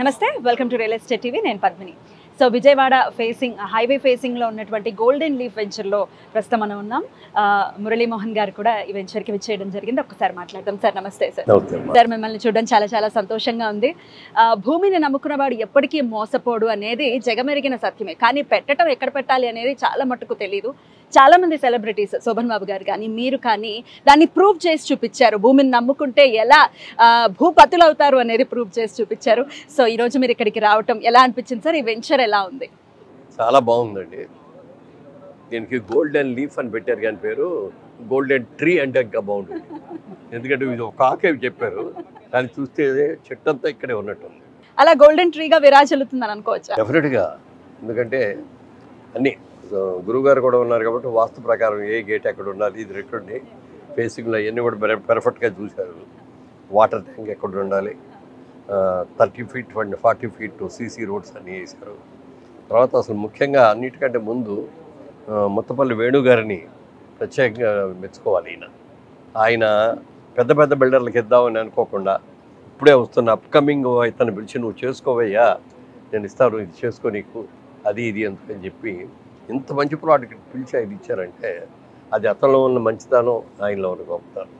నమస్తే, welcome to real estate TV. నేను Padmini. So Vijayawada facing highway ఫేసింగ్లో ఉన్నటువంటి గోల్డెన్ లీఫ్ వెంచర్లో ప్రస్తుతం మనం ఉన్నాం. మురళీమోహన్ గారు కూడా ఈ వెంచర్కి విచ్చేయడం జరిగింది. ఒక్కసారి మాట్లాడదాం. సార్ నమస్తే. సార్ మిమ్మల్ని చూడడం చాలా చాలా సంతోషంగా ఉంది. భూమిని నమ్ముకున్నవాడు ఎప్పటికీ మోసపోడు అనేది జగమెరిగిన సత్యమే. కానీ పెట్టడం ఎక్కడ పెట్టాలి అనేది చాలా మట్టుకు తెలియదు. చాలా మంది సెలబ్రిటీస్, శోభన్ బాబు గారు కానీ మీరు కానీ దాన్ని ప్రూవ్ చేసి చూపించారు. భూమిని నమ్ముకుంటే ఎలా భూపతులు అవుతారు అనేది ప్రూవ్ చేసి చూపించారు. సో ఈరోజు మీరు ఇక్కడికి రావటం ఎలా అనిపించింది సార్? ఈ వెంచర్ ఎలా ఉంది? చాలా బాగుందండి. దీనికి గోల్డెన్ లీఫ్ అని పెట్టారు, కానీ పేరు గోల్డెన్ ట్రీ అంటే ఇంకా బాగుంటుంది. ఎందుకంటే ఇది ఒక ఆకే చెప్పారు, కానీ చూస్తే చెట్టు అంతా ఇక్కడే ఉన్నట్టు ఉంది. అలా గోల్డెన్ ట్రీగా విరాజిల్లుతుందని అనుకోవచ్చు. డెఫినెట్గా, ఎందుకంటే అన్నీ గురువుగారు కూడా ఉన్నారు కాబట్టి వాస్తు ప్రకారం ఏ గేట్ ఎక్కడ ఉండాలి, ఇది ఎక్కడుండి ఫేసింగ్లో అవన్నీ కూడా పెర్ఫెక్ట్గా చూశారు. వాటర్ ట్యాంక్ ఎక్కడ ఉండాలి, 30 feet 40 feet సీసీ రోడ్స్ అన్నీ వేశారు. తర్వాత అసలు ముఖ్యంగా అన్నిటికంటే ముందు ముత్తపల్లి వేణుగారిని ప్రత్యేకంగా మెచ్చుకోవాలి. ఆయన పెద్ద పెద్ద బిల్డర్లకు ఇద్దామని అనుకోకుండా ఇప్పుడే వస్తున్న అప్కమింగ్ ఇతను పిలిచి నువ్వు చేసుకోవయ్యా, నేను ఇస్తాను, ఇది చేసుకో నీకు, అది ఇది అని చెప్పి ఇంత మంచి ప్రోడక్ట్ పిలిచి ఆయన ఇచ్చారంటే అది అతనిలో ఉన్న మంచితనం, ఆయనలో ఉన్న గొప్పతనం.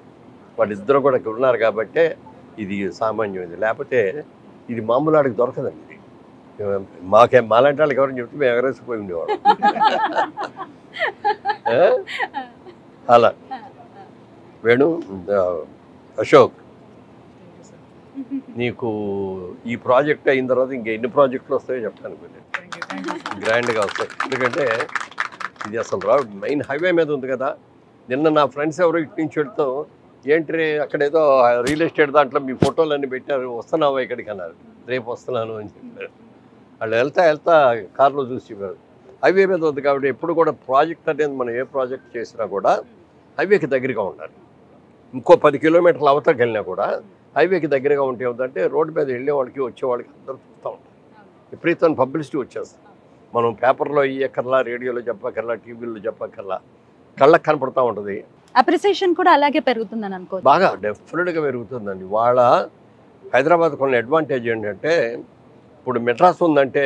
వాళ్ళిద్దరూ కూడా ఇక్కడ ఉన్నారు కాబట్టే ఇది సామాన్యమైంది. లేకపోతే ఇది మామూలు ఆడికి దొరకదండి. ఇది మాలాంటి వాళ్ళకి ఎవరైనా చెప్తే మేము ఎగరేసిపోయి ఉండేవాడు. అలా వేణు, అశోక్, నీకు ఈ ప్రాజెక్ట్ అయిన తర్వాత ఇంకా ఎన్ని ప్రాజెక్టులు వస్తాయో చెప్తాను. గ్రాండ్గా వస్తాయి. ఎందుకంటే ఇది అసలు మెయిన్ హైవే మీద ఉంది కదా. నిన్న నా ఫ్రెండ్స్ ఎవరు ఇటు నుంచి వెళ్తాం, ఏంటి అక్కడేదో రియల్ ఎస్టేట్ దాంట్లో మీ ఫోటోలన్నీ పెట్టారు, వస్తున్నావా ఇక్కడికి అన్నారు. రేపు వస్తున్నాను అని చెప్పారు. వాళ్ళు వెళ్తా కార్లో చూసి చెప్పారు. హైవే మీద ఉంది కాబట్టి ఎప్పుడు కూడా ప్రాజెక్ట్ అనేది మనం ఏ ప్రాజెక్ట్ చేసినా కూడా హైవేకి దగ్గరగా ఉండాలి. ఇంకో 10 kilometers అవతలకి వెళ్ళినా కూడా హైవేకి దగ్గరగా ఉంటే ఏమిటంటే రోడ్డు మీద వెళ్ళేవాళ్ళకి వచ్చేవాళ్ళకి అందరూ చూస్తూ ఉంటారు. విపరీతమైన పబ్లిసిటీ వచ్చేస్తుంది. మనం పేపర్లో ఇయ్యక్కర్లా, రేడియోలో చెప్పక్కర్లా, టీవీలో చెప్పక్కర్లా, కళ్ళకు కనపడుతూ ఉంటుంది. అప్రిసియేషన్ కూడా అలాగే పెరుగుతుందని అనుకో. బాగా డెఫినెట్గా పెరుగుతుందండి. వాళ్ళ హైదరాబాద్ కొన్ని అడ్వాంటేజ్ ఏంటంటే, ఇప్పుడు మెడ్రాస్ ఉందంటే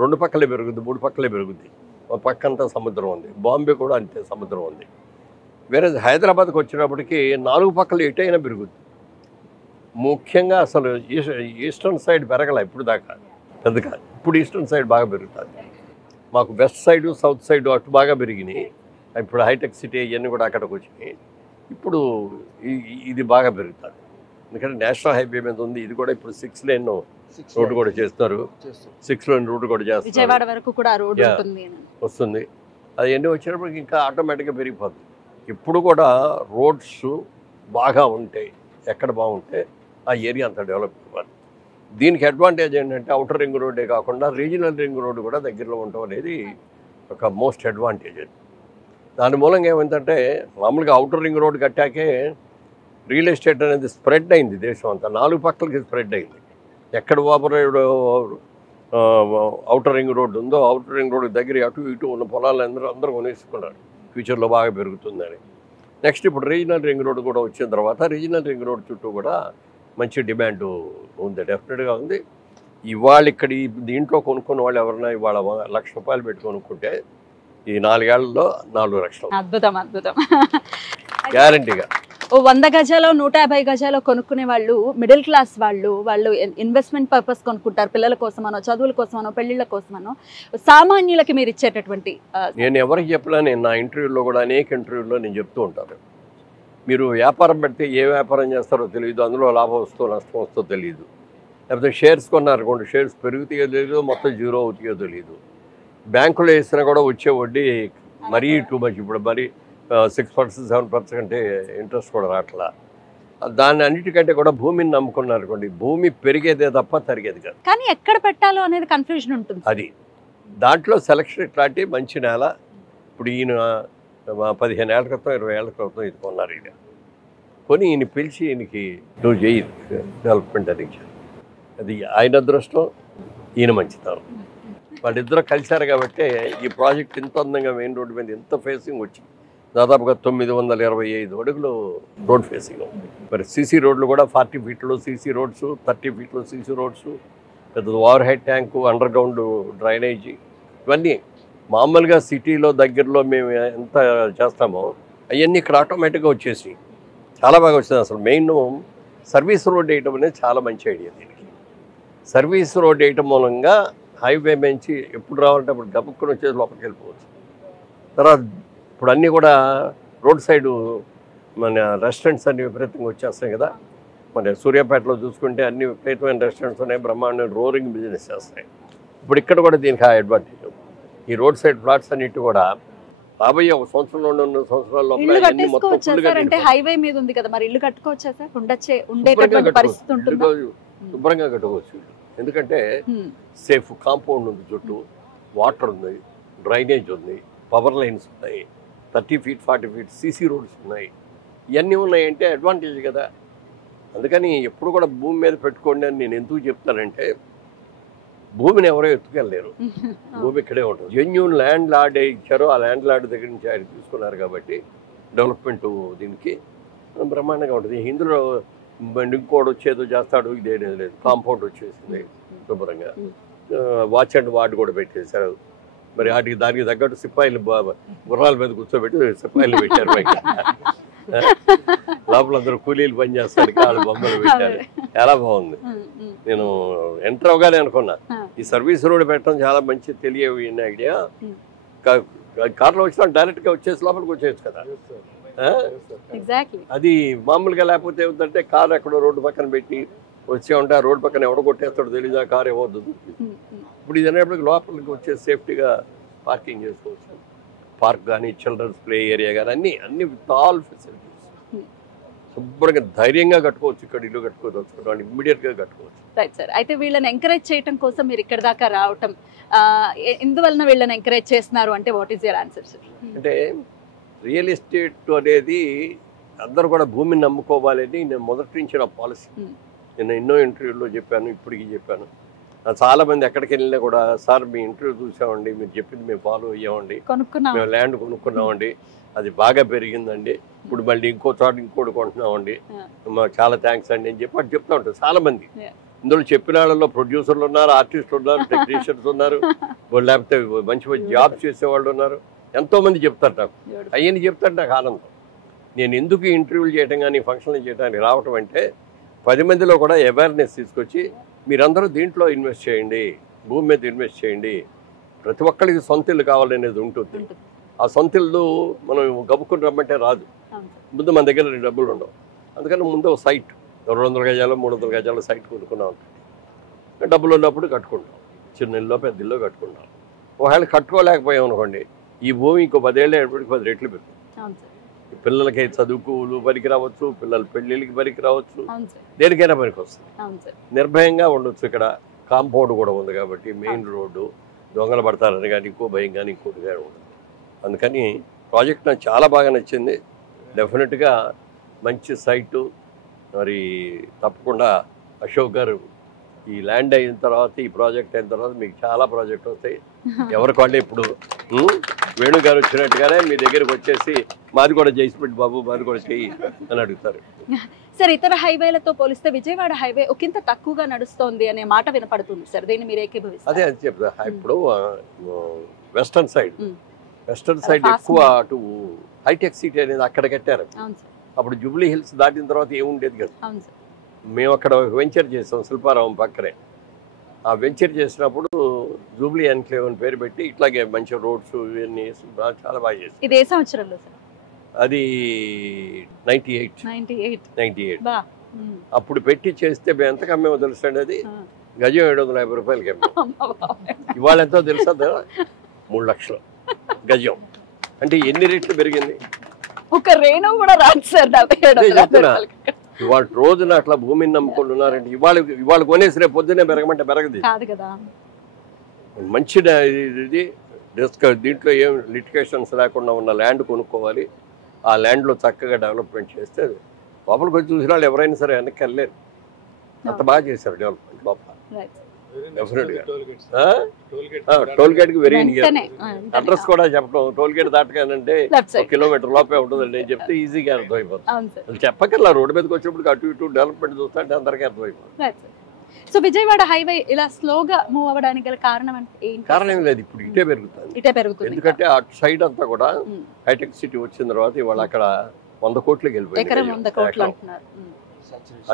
2 పక్కలే పెరుగుద్ది, 3 పక్కలే పెరుగుద్ది. ఒక పక్కంతా సముద్రం ఉంది. బాంబే కూడా అంతే సముద్రం ఉంది. వేరే హైదరాబాద్కి వచ్చినప్పటికీ 4 పక్కలు ఎటైనా పెరుగుద్ది. ముఖ్యంగా అసలు ఈస్టర్న్ సైడ్ పెరగల ఇప్పుడు దాకా పెద్దగా. ఇప్పుడు ఈస్టర్న్ సైడ్ బాగా పెరుగుతుంది. మాకు వెస్ట్ సైడు, సౌత్ సైడు అటు బాగా పెరిగినాయి. ఇప్పుడు హైటెక్ సిటీ ఇవన్నీ కూడా అక్కడికి వచ్చినాయి. ఇప్పుడు ఇది బాగా పెరుగుతుంది. ఎందుకంటే నేషనల్ హైవే మీద ఉంది. ఇది కూడా ఇప్పుడు 6 lane రోడ్డు కూడా చేస్తారు. 6 lane రోడ్డు కూడా చేస్తారు. విజయవాడ వరకు కూడా రోడ్డు వస్తుంది. అది ఎన్ని వచ్చినప్పటికి ఇంకా ఆటోమేటిక్గా పెరిగిపోతుంది. ఇప్పుడు కూడా రోడ్స్ బాగా ఉంటాయి. ఎక్కడ బాగుంటే ఆ ఏరియా అంతా డెవలప్ అవ్వాలి. దీనికి అడ్వాంటేజ్ ఏంటంటే అవుటర్ రింగ్ రోడ్డే కాకుండా రీజనల్ రింగ్ రోడ్డు కూడా దగ్గరలో ఉండటం అనేది ఒక మోస్ట్ అడ్వాంటేజ్. దాని మూలంగా ఏమైందంటే, మామూలుగా అవుటర్ రింగ్ రోడ్డు కట్టాకే రియల్ ఎస్టేట్ అనేది స్ప్రెడ్ అయింది దేశం అంతా. 4 పక్కలకి స్ప్రెడ్ అయింది. ఎక్కడ అవుటర్ రింగ్ రోడ్డు ఉందో అవుటర్ రింగ్ రోడ్డు దగ్గర అటు ఇటు ఉన్న పొలాలు అందరూ కొనేసుకున్నారు. ఫ్యూచర్లో బాగా పెరుగుతుందని. నెక్స్ట్ ఇప్పుడు రీజనల్ రింగ్ రోడ్డు కూడా వచ్చిన తర్వాత రీజనల్ రింగ్ రోడ్డు చుట్టూ కూడా మంచి డిమాండ్ ఉంది, డెఫినెట్గా ఉంది. ఇవాళ ఇక్కడ దీంట్లో కొనుక్కున్న వాళ్ళు ఎవరైనా ఇవాళ ₹1,00,000 పెట్టి కొనుక్కుంటే ఈ 4 ఏళ్లలో 4 లక్షలు. అద్భుతం, అద్భుతం. గ్యారంటీగా 100 గజాలు 150 గజాలు కొనుక్కునే వాళ్ళు మిడిల్ క్లాస్ వాళ్ళు ఇన్వెస్ట్మెంట్ పర్పస్ కొనుక్కుంటారు. పిల్లల కోసమనో, చదువుల కోసమనో, పెళ్లిళ్ళ కోసమనో. సామాన్యులకి మీరు ఇచ్చేటటువంటి, నేను ఎవరికి చెప్పినా, నేను నా ఇంటర్వ్యూలో కూడా అనేక ఇంటర్వ్యూల్లో నేను చెప్తూ ఉంటాను, మీరు వ్యాపారం పెడితే ఏ వ్యాపారం చేస్తారో తెలియదు, అందులో లాభం వస్తుందో నష్టం వస్తుందో తెలియదు. లేకపోతే షేర్స్ కొన్నారనుకోండి, షేర్స్ పెరుగుతాయో తెలియదు, మొత్తం జీరో అవుతాయో తెలియదు. బ్యాంకులో వేసినా కూడా వచ్చే వడ్డీ మరీ టూ మచ్. ఇప్పుడు మరి 6%, 7% ఇంట్రెస్ట్ కూడా రావట్లా. దాన్ని అన్నిటికంటే కూడా భూమిని నమ్ముకున్నారనుకోండి, భూమి పెరిగేదే తప్ప తరిగేది కాదు. కానీ ఎక్కడ పెట్టాలో అనేది కన్ఫ్యూజన్ ఉంటుంది. అది దాంట్లో సెలక్షన్ ఇట్లాంటి మంచి నేల. ఇప్పుడు ఈయన 15 ఏళ్ల క్రితం 20 ఏళ్ల క్రితం ఇది కొన్నారు. ఈయన కొని ఈయన పిలిచి ఈయనకి నువ్వు చేయి డెవలప్మెంట్ అని ఇచ్చారు. అది ఆయన అదృష్టం, ఈయన మంచితనం. వాళ్ళిద్దరూ కలిశారు కాబట్టి ఈ ప్రాజెక్ట్ ఇంత అందంగా మెయిన్ రోడ్డు మీద ఎంత ఫేసింగ్ వచ్చింది. దాదాపుగా 925 అడుగులు రోడ్ ఫేసింగ్ ఉంది. మరి సీసీ రోడ్లు కూడా 40 feet CC roads, 30 feet CC roads, పెద్ద over head tank, under ground drainage, ఇవన్నీ మామూలుగా సిటీలో దగ్గరలో మేము ఎంత చేస్తామో అవన్నీ ఇక్కడ ఆటోమేటిక్గా వచ్చేసి చాలా బాగా వచ్చింది. అసలు మెయిన్ సర్వీస్ రోడ్ వేయటం అనేది చాలా మంచి ఐడియా. దీనికి సర్వీస్ రోడ్ వేయటం మూలంగా హైవే నుంచి ఎప్పుడు రావాలంటే అప్పుడు గబుక్కుని వచ్చేసి లోపలికి వెళ్ళిపోవచ్చు. తర్వాత ఇప్పుడు అన్నీ కూడా రోడ్ సైడు మన రెస్టారెంట్స్ అన్ని విపరీతంగా వచ్చేస్తాయి కదా. మన సూర్యాపేటలో చూసుకుంటే అన్ని విపరీతమైన రెస్టారెంట్స్ ఉన్నాయి, బ్రహ్మాండ రోరింగ్ బిజినెస్ చేస్తాయి. ఇప్పుడు ఇక్కడ కూడా దీనికి ఆ అడ్వాంటేజ్. ఈ రోడ్ సైడ్ ప్లాట్స్ అన్నిటి కూడా రాబోయే ఒక సంవత్సరంలో 2 సంవత్సరాల్లో అంటే హైవే మీద ఉంది కదా, మరి ఇల్లు కట్టుకోవచ్చా సార్? ఉండేటటువంటి పరిస్థితి ఉంటుందా? శుభ్రంగా కట్టుకోవచ్చు. ఎందుకంటే సేఫ్ కాంపౌండ్ ఉంది, చుట్టూ వాటర్ ఉంది, డ్రైనేజ్ ఉంది, పవర్ లైన్స్ ఉన్నాయి, 30 feet 40 feet సీసీ రోడ్స్ ఉన్నాయి. ఇవన్నీ ఉన్నాయంటే అడ్వాంటేజ్ కదా. అందుకని ఎప్పుడు కూడా భూమి మీద పెట్టుకోండి అని నేను ఎందుకు చెప్తానంటే, భూమిని ఎవరో ఎత్తుకెళ్ళలేరు, భూమి ఇక్కడే ఉంటుంది. జెన్యూన్ ల్యాండ్ లార్డ్ ఇచ్చారో ఆ ల్యాండ్ లార్డ్ దగ్గర నుంచి ఆయన తీసుకున్నారు కాబట్టి డెవలప్మెంట్ దీనికి బ్రహ్మాండంగా ఉంటుంది. ఇందులో ఇంకోటి వచ్చేదో చేస్తాడు, ఇదేం లేదు. కాంపౌండ్ వచ్చేసింది శుభ్రంగా, వాచ్ అండ్ వార్డ్ కూడా పెట్టేశారు. మరి వాటికి దానికి తగ్గట్టు సిపాయిలు గుర్రాల మీద కూర్చోబెట్టి సిపాయిలు పెట్టారు బయట. లోపల అందరూ కూలీలు పని చేస్తారు, కాళ్ళు బొమ్మలు పెట్టారు. చాలా బాగుంది. నేను ఎంటర్ అవగానే అనుకున్నా ఈ సర్వీస్ రోడ్ పెట్టడం చాలా మంచి తెలియని ఐడియా. కార్లో వచ్చినా డైరెక్ట్ గా వచ్చేసి లోపలికి వచ్చేయచ్చు కదా. అది మామూలుగా లేకపోతే ఏమిటంటే కారు ఎక్కడో రోడ్డు పక్కన పెట్టి వచ్చే ఉంటే ఆ రోడ్డు పక్కన ఎవడో కొట్టేస్తాడు తెలీదు, ఆ కారు ఏమవుద్దు. ఇప్పుడు ఇది అనేప్పటికి లోపలికి వచ్చే సేఫ్టీగా పార్కింగ్ చేసుకోవచ్చు. పార్క్ కానీ, చిల్డ్రన్స్ ప్లే ఏరియా కానీ అన్ని విత్ ఆల్ ఫెసిలిటీస్. శుభ్రంగా ధైర్యంగా కట్టుకోవచ్చు. ఇక్కడ ఇల్లు కట్టుకోవచ్చు, ఇమ్మీడియట్గా కట్టుకోవచ్చు. Right sir. అయితే వీళ్ళని ఎంకరేజ్ చేయడం కోసం మీరు ఇక్కడ దాకా రావటం, ఎందువలన వీళ్ళని ఎంకరేజ్ చేస్తున్నారు అంటే what is your answer sir? అంటే రియల్ ఎస్టేట్ అనేది అందరూ కూడా భూమిని నమ్ముకోవాలని నేను మొదటి నుంచి నా పాలసీ. నేను ఎన్నో ఇంటర్వ్యూల్లో చెప్పాను, ఇప్పటికీ చెప్పాను. చాలా మంది ఎక్కడికి వెళ్ళినా కూడా, సార్ మీ ఇంటర్వ్యూ చూసామండి, మీరు చెప్పింది మేము ఫాలో అయ్యామండి, మేము ల్యాండ్ కొనుక్కున్నామండి, అది బాగా పెరిగిందండి, ఇప్పుడు మళ్ళీ ఇంకో చోట ఇంకోటి కొంటున్నామండి, మాకు చాలా థ్యాంక్స్ అండి అని చెప్పి చెప్తా ఉంటారు చాలా మంది. ఇందులో చెప్పిన వాళ్ళలో ప్రొడ్యూసర్లు ఉన్నారు, ఆర్టిస్టులు ఉన్నారు, టెక్నీషియన్స్ ఉన్నారు, లేకపోతే మంచి మంచి జాబ్ చేసేవాళ్ళు ఉన్నారు. ఎంతో మంది చెప్తారు నాకు. అవన్నీ చెప్తారు నాకు ఆనందం. నేను ఎందుకు ఇంటర్వ్యూలు చేయడం కానీ ఫంక్షన్లు చేయడానికి రావటం అంటే 10 మందిలో కూడా అవేర్నెస్ తీసుకొచ్చి మీరందరూ దీంట్లో ఇన్వెస్ట్ చేయండి, భూమి మీద ఇన్వెస్ట్ చేయండి. ప్రతి ఒక్కరికి సొంత ఇల్లు కావాలనేది ఉంటుంది. ఆ సొంత ఇల్లు మనం గబుక్కుని రమ్మంటే రాదు. ముందు మన దగ్గర డబ్బులు ఉండవు. అందుకని ముందు ఒక సైట్ 200 గజాలు 300 గజాలు సైట్ కొనుక్కున్నాం. డబ్బులు ఉన్నప్పుడు కట్టుకుంటాం, చిన్న ఇల్లు పెద్ద ఇల్లు కట్టుకుంటాం. ఒకవేళ కట్టుకోలేకపోయాం అనుకోండి, ఈ భూమి ఇంకో 10 ఏళ్ళు 10 రెట్లు పెరుగుతుంది. పిల్లలకి చదువుకులు పనికి రావచ్చు, పిల్లల పెళ్ళిళ్ళకి పనికి రావచ్చు, దేనికైనా పనికి వస్తుంది. నిర్భయంగా ఉండొచ్చు. ఇక్కడ కాంపౌండ్ కూడా ఉంది కాబట్టి మెయిన్ రోడ్డు, దొంగలు పడతారని కానీ ఇంకో భయం కానీ ఇంకోటి కానీ ఉండదు. అందుకని ప్రాజెక్ట్ నాకు చాలా బాగా నచ్చింది. డెఫినెట్గా మంచి సైటు. మరి తప్పకుండా అశోక్ గారు ఈ ల్యాండ్ అయిన తర్వాత, ఈ ప్రాజెక్ట్ అయిన తర్వాత మీకు చాలా ప్రాజెక్ట్ వస్తాయి. ఎవరికి వాళ్ళే ఇప్పుడు వేణు గారు వచ్చినట్టుగానే మీ దగ్గరకు వచ్చేసి మాది కూడా చేసిపెట్టి బాబు, మాది కూడా చెయ్యి అని అడుగుతారు. సార్, ఇతర హైవేలతో పోలిస్తే విజయవాడ హైవే ఒకంత తక్కువగా నడుస్తోంది అనే మాట వినపడుతుంది సార్, దీన్ని మీరు ఏకీభవిస్తారు? అదే అది చెప్తా. ఇప్పుడు వెస్టర్న్ సైడ్ ఎక్కువ అటు హైటెక్ సిటీ అనేది అక్కడ కట్టారు. అప్పుడు జూబ్లీ హిల్స్ దాటిన తర్వాత ఏముండేది కదా. మేము అక్కడ వెంచర్ చేసాం శిల్పారావం పక్కనే. ఆ వెంచర్ చేసినప్పుడు జూబ్లీ ఎన్క్లేవ్ అని పేరు పెట్టి ఇట్లాగే మంచి రోడ్స్ ఇవన్నీ చాలా బాగా చేసాం. ఇది ఏ సంవత్సరంలో సార్? అది 98. అప్పుడు పెట్టి చేస్తే మేము ఎంత కమ్మేమో తెలుసండి. అది గజం 750 రూపాయలకి అమ్మాం. ఇవాళ ఎంతో తెలుసా? 3 లక్షలు గజం. అంటే ఎన్ని రేట్లు పెరిగింది? ఒక రేణు కూడా రాదు సార్. ఇవాళ రోజున అట్లా భూమిని నమ్ముకుంటున్నారంటే ఇవాళ కొనేసి రేపు పొద్దునే పెరగమంటే పెరగదు కదా. మంచి ఇది దీంట్లో ఏం లిటికేషన్స్ లేకుండా ఉన్న ల్యాండ్ కొనుక్కోవాలి. ఆ ల్యాండ్లో చక్కగా డెవలప్మెంట్ చేస్తే లోపలికి వచ్చి చూసిన వాళ్ళు ఎవరైనా సరే వెనక్కి వెళ్ళలేరు. అంత బాగా చేశారు డెవలప్మెంట్ లోపల. డెఫినెట్గా టోల్ గేట్ కి వెరీ నియర్. అడ్రస్ కూడా చెప్పడం, టోల్ గేట్ దాటగానంటే 1 కిలోమీటర్ లోపే ఉంటుందండి నేను చెప్తే ఈజీగా అర్థమైపోతుంది. చెప్పకల్లా రోడ్డు మీదకి వచ్చినప్పుడు అటు ఇటు డెవలప్మెంట్ చూస్తుంటే అందరికీ అర్థమైపోతుంది. సో విజయవాడ హైవే ఇలా స్లోగా మూవ్ అవ్వడానికి గల కారణం అంటే ఏంటి? కారణం లేదు, ఇప్పుడు ఇటే పెరుగుతుంది. ఇటే పెరుగుతుంది. ఎందుకంటే అటు సైడ్ అంతా కూడా హైటెక్ సిటీ వచ్చిన తర్వాత ఇవాళ అక్కడ 100 కోట్లకి ఎకరం వెళ్ళిపోయింది. 100 కోట్లు అంటున్నారు.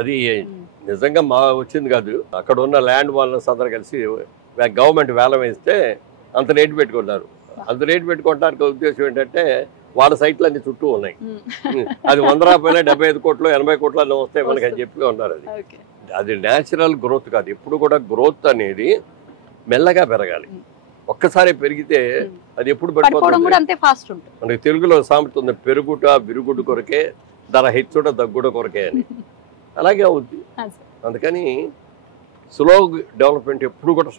అది నిజంగా మా వచ్చింది కాదు, అక్కడ ఉన్న ల్యాండ్ వాళ్ళని అందరూ కలిసి గవర్నమెంట్ వేలం వేస్తే అంత రేటు పెట్టుకున్నారు. అంత రేటు పెట్టుకోవడానికి ఉద్దేశం ఏంటంటే వాళ్ళ సైట్లు అన్ని చుట్టూ ఉన్నాయి. అది 100 రూపాయలు 75 కోట్లు 80 కోట్లు అన్నీ వస్తాయి మనకి అని చెప్పి ఉన్నారు. అది న్యాచురల్ గ్రోత్ కాదు. ఎప్పుడు కూడా గ్రోత్ అనేది మెల్లగా పెరగాలి. ఒక్కసారి పెరిగితే అది ఎప్పుడు పడిపోతుంది. మనకి తెలుగులో సామెత ఉంది, పెరుగుట విరుగుడు కొరకే ధర హెచ్చుట దగ్గుడ కొరకే అని. అలాగే అవుద్ది. అందుకని స్లో డెవలప్మెంట్ ఎప్పుడు కూడా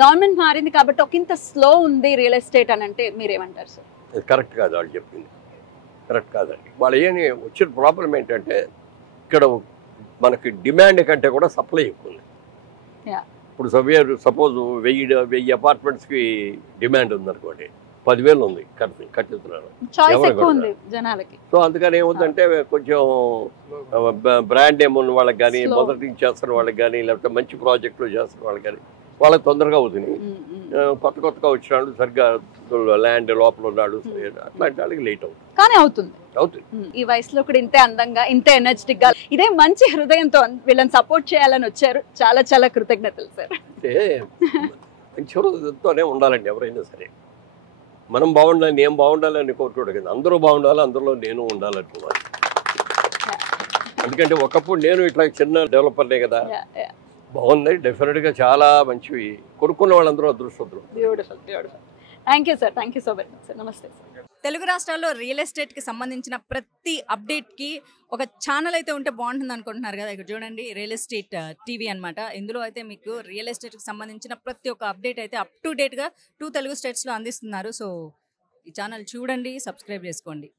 గవర్నమెంట్ మారింది కాబట్టి ఒకంత స్లో ఉంది రియల్ ఎస్టేట్ అని అంటే మీరేమంటారు సార్? అది కరెక్ట్ కాదు, వాళ్ళు చెప్పింది కరెక్ట్ కాదండి. వాళ్ళు ఏమి వచ్చిన ప్రాబ్లం ఏంటంటే ఇక్కడ మనకి డిమాండ్ కంటే కూడా సప్లై ఎక్కువ ఉంది. ఇప్పుడు సపోజ్ 1000 అపార్ట్మెంట్స్కి డిమాండ్ ఉందనుకోండి, 10,000 ఉంది కట్టిస్తున్నారు. సో అందుకని ఏముందంటే కొంచెం బ్రాండ్ నేమ్ ఉన్న వాళ్ళకి కానీ, మొదటి నుంచి చేస్తున్న వాళ్ళకి కానీ, లేకపోతే మంచి ప్రాజెక్టులు చేస్తున్న వాళ్ళకి కానీ వాళ్ళకి తొందరగా అవుతుంది. కొత్తగా వచ్చిన వాళ్ళు సరిగ్గా ల్యాండ్ లోపల ఉన్నాడు అట్లాంటి వాళ్ళకి లేట్ అవుతుంది. కానీ అవుతుంది. ఈ వయసులో కూడా ఇంతే అందంగా, ఇంతే ఎనర్జెటిక్ గా, ఇదే మంచి హృదయంతో వీళ్ళని సపోర్ట్ చేయాలని వచ్చారు. చాలా చాలా కృతజ్ఞతలు సార్. అంటే మంచి హృదయంతోనే ఉండాలండి ఎవరైనా సరే. మనం బాగుండాలి, నేను బాగుండాలని కోరుకోవడం కదా, అందరూ బాగుండాలి, అందులో నేను ఉండాలనుకోవాలి. ఎందుకంటే ఒకప్పుడు నేను ఇట్లా చిన్న డెవలపర్నే కదా. బాగుంది, డెఫినెట్గా చాలా మంచివి. కొనుక్కున్న వాళ్ళందరూ అదృష్టవంతులు. Beautiful beautiful. Thank you sir, thank you so very much sir. నమస్తే సార్. తెలుగు రాష్ట్రాల్లో రియల్ ఎస్టేట్కి సంబంధించిన ప్రతి అప్డేట్కి ఒక ఛానల్ అయితే ఉంటే బాగుంటుంది అనుకుంటున్నారు కదా. ఇక్కడ చూడండి, రియల్ ఎస్టేట్ టీవీ అనమాట. ఇందులో అయితే మీకు రియల్ ఎస్టేట్కి సంబంధించిన ప్రతి ఒక్క అప్డేట్ అయితే అప్ టు డేట్గా 2 తెలుగు స్టేట్స్లో అందిస్తున్నారు. సో ఈ ఛానల్ చూడండి, సబ్స్క్రైబ్ చేసుకోండి.